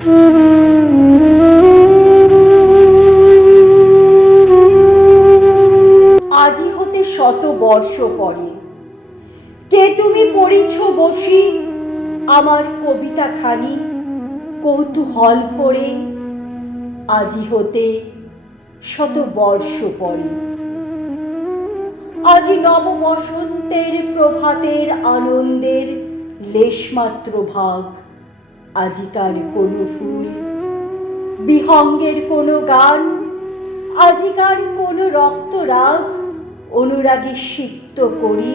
আজি হতে 100 বর্ষ পরে কে তুমি পড়িছ বসি আমার কবিতা খানি কৌতূহল ভরে। আজি হতে 100 বর্ষ পরে আজি নব বসন্তের প্রভাতের আনন্দের লেশমাত্র ভাগ। আজিকার কোনো ফুল বিহঙ্গের কোনো গান, আজিকার কোনো রক্তরাগ অনুরাগে সিক্ত করি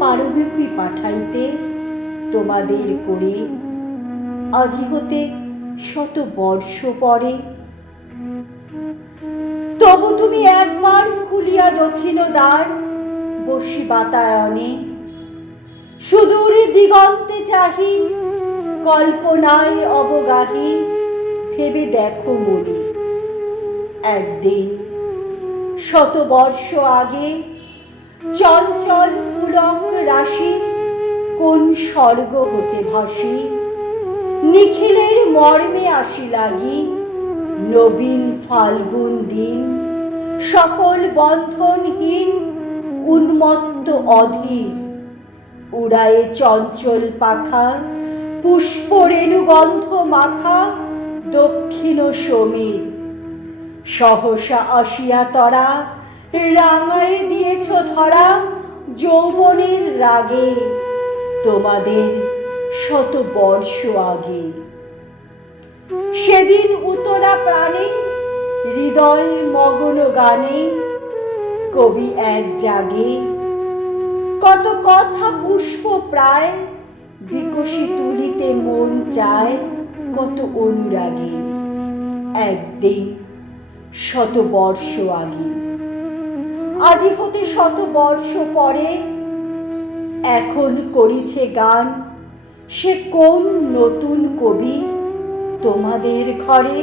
পারবিকি পাঠাইতে তোমাদের করে। আজি হতে 100 বর্ষ পরে তবু তুমি একবার খুলিয়া দক্ষিণ দ্বার বসি বাতায়নে, সুদূর দিগন্তে চাহি কল্পনায় অবগাহী ভেবে দেখো মনি। একদিন 100 বর্ষ আগে চঞ্চল পুলক রাশি কোন স্বর্গ হতে ভাসি নিখিলের মর্মে আসি লাগি। নবীন ফাল্গুন দিন সকল বন্ধনহীন উন্মত্ত অধীর উড়ায়ে চঞ্চল পাখা পুষ্প রেণুগন্ধ মাখা দক্ষিণ সমীর। সহসা আসিয়া তরা রাঙায় দিয়েছ ধরা যৌবনের রাগে তোমাদের 100 বর্ষ আগে। সেদিন উতলা প্রাণে হৃদয় মগন গানে কবি এক জাগে কত কথা পুষ্প প্রায় বিকশি তুলিতে মন চায় কত অনুরাগে। একদিন 100 বর্ষ আগে আজি হতে 100 বর্ষ পরে এখন করিছে গান সে কোন নতুন কবি তোমাদের ঘরে।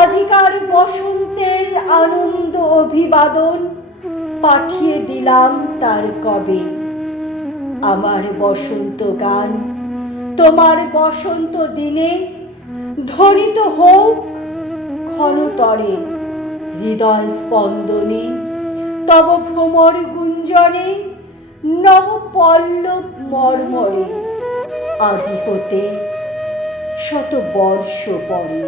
আজিকার বসন্তের আনন্দ অভিবাদন পাঠিয়ে দিলাম তার কবে। আমার বসন্ত গান তোমার বসন্ত দিনে ধ্বনিত হোক ক্ষণতরে হৃদয় স্পন্দনে তব ভ্রমর গুঞ্জনে নব পল্লব মর্মরে। আজি হতে 100 বর্ষ পরে।